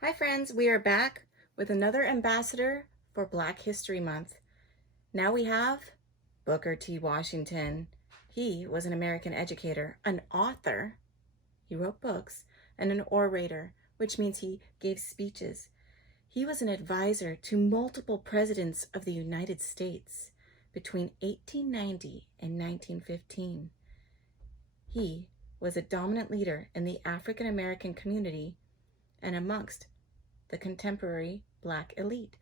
Hi friends, we are back with another ambassador for Black History Month. Now we have Booker T. Washington. He was an American educator, an author, he wrote books, and an orator, which means he gave speeches. He was an advisor to multiple presidents of the United States between 1890 and 1915. He was a dominant leader in the African American community and amongst the contemporary Black elite.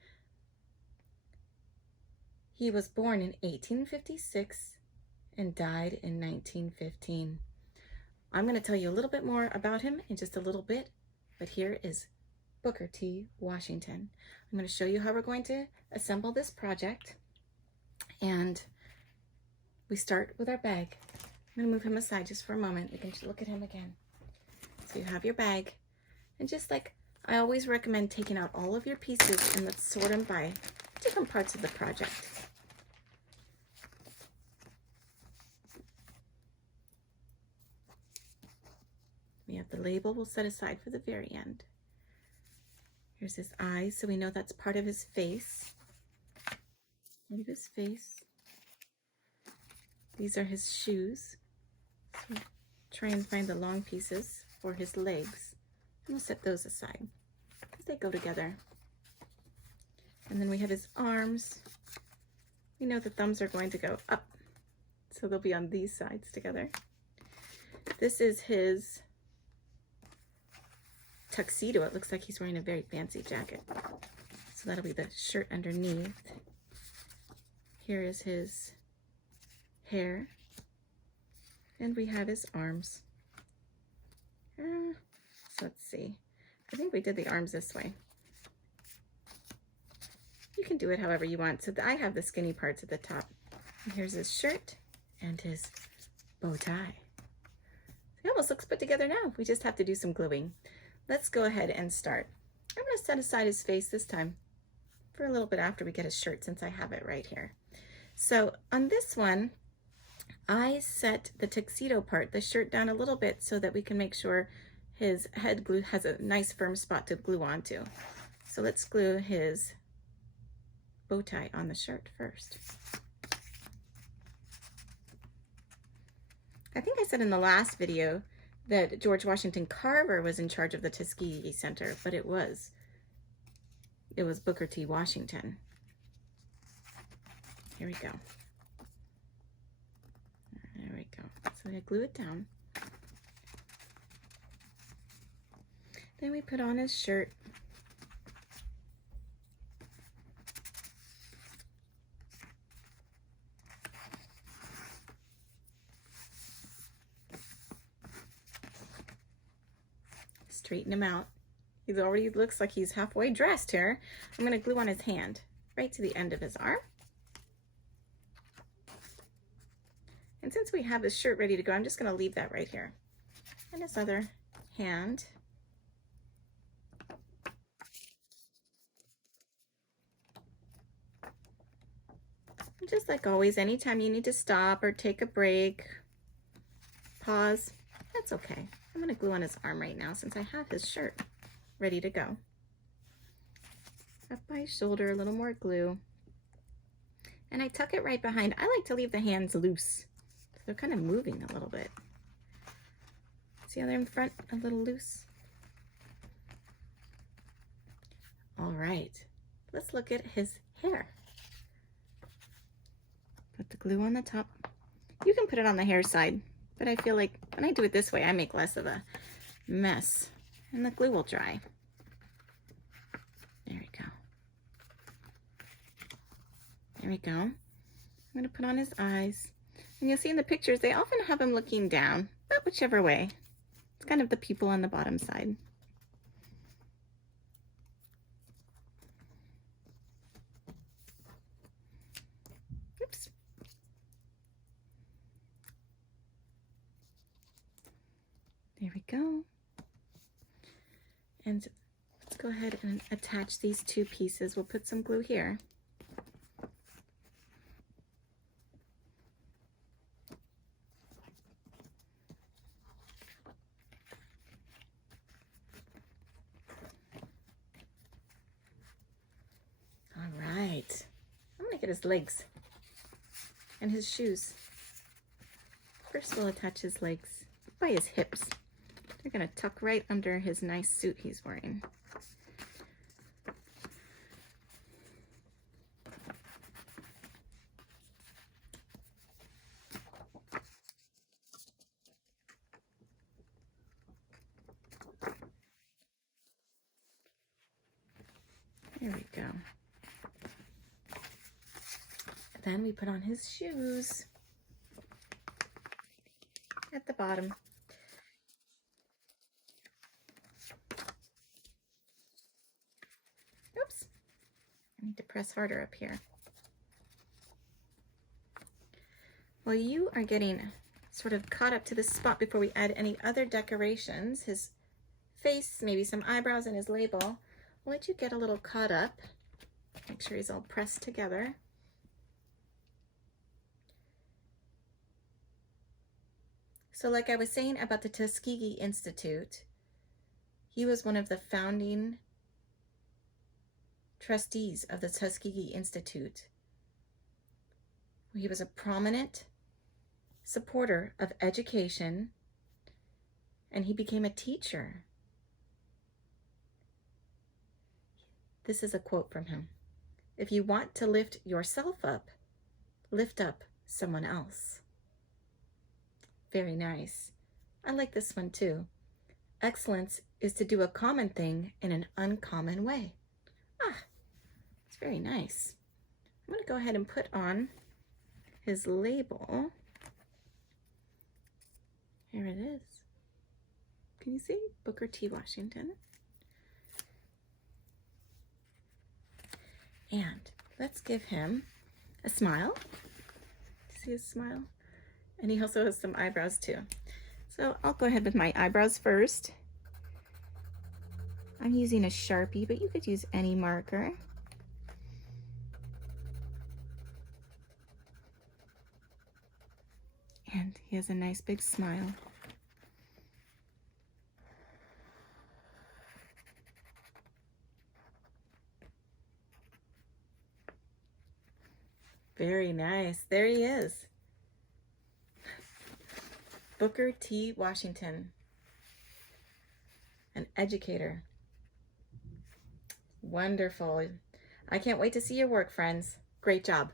He was born in 1856 and died in 1915. I'm going to tell you a little bit more about him in just a little bit, but here is Booker T. Washington. I'm going to show you how we're going to assemble this project, and we start with our bag. I'm going to move him aside just for a moment. You can look at him again. So you have your bag, and just like I always recommend taking out all of your pieces and let's sort them by different parts of the project. We have the label we'll set aside for the very end. Here's his eyes, so we know that's part of his face. Part of his face. These are his shoes. So try and find the long pieces for his legs. And we'll set those aside because they go together. And then we have his arms. We know the thumbs are going to go up, so they'll be on these sides together. This is his tuxedo. It looks like he's wearing a very fancy jacket. So that'll be the shirt underneath. Here is his hair. And we have his arms. So let's see. I think we did the arms this way. You can do it however you want. So I have the skinny parts at the top. And here's his shirt and his bow tie. It almost looks put together now. We just have to do some gluing. Let's go ahead and start. I'm going to set aside his face this time for a little bit after we get his shirt, since I have it right here. So on this one, I set the tuxedo part, the shirt, down a little bit so that we can make sure his head glue has a nice firm spot to glue onto. So let's glue his bow tie on the shirt first. I think I said in the last video that George Washington Carver was in charge of the Tuskegee Center, but it was Booker T. Washington. Here we go. There we go. So I glue it down. Then we put on his shirt. Straighten him out. He already looks like he's halfway dressed here. I'm going to glue on his hand right to the end of his arm. And since we have his shirt ready to go, I'm just going to leave that right here. And his other hand. And just like always, anytime you need to stop or take a break, pause, that's okay. I'm going to glue on his arm right now since I have his shirt ready to go. Up by his shoulder, a little more glue. And I tuck it right behind. I like to leave the hands loose. So they're kind of moving a little bit. See how they're in front, a little loose? All right, let's look at his hair. Put the glue on the top. You can put it on the hair side, but I feel like when I do it this way, I make less of a mess, and the glue will dry. There we go. There we go. I'm going to put on his eyes. And you'll see in the pictures, they often have him looking down, but whichever way. It's kind of the pupil on the bottom side. Oops. There we go. And let's go ahead and attach these two pieces. We'll put some glue here. at his legs and his shoes. First we'll attach his legs by his hips. They're gonna tuck right under his nice suit he's wearing. There we go. Then we put on his shoes at the bottom. Oops, I need to press harder up here. Well, you are getting sort of caught up to this spot before we add any other decorations. His face, maybe some eyebrows, and his label. I'll let you get a little caught up. Make sure he's all pressed together. So like I was saying about the Tuskegee Institute, he was one of the founding trustees of the Tuskegee Institute. He was a prominent supporter of education, and he became a teacher. This is a quote from him. If you want to lift yourself up, lift up someone else. Very nice. I like this one too. Excellence is to do a common thing in an uncommon way. Ah, it's very nice. I'm going to go ahead and put on his label. Here it is. Can you see? Booker T. Washington. And let's give him a smile. See his smile? And he also has some eyebrows too. So I'll go ahead with my eyebrows first. I'm using a Sharpie, but you could use any marker. And he has a nice big smile. Very nice. There he is. Booker T. Washington, an educator. Wonderful. I can't wait to see your work, friends. Great job.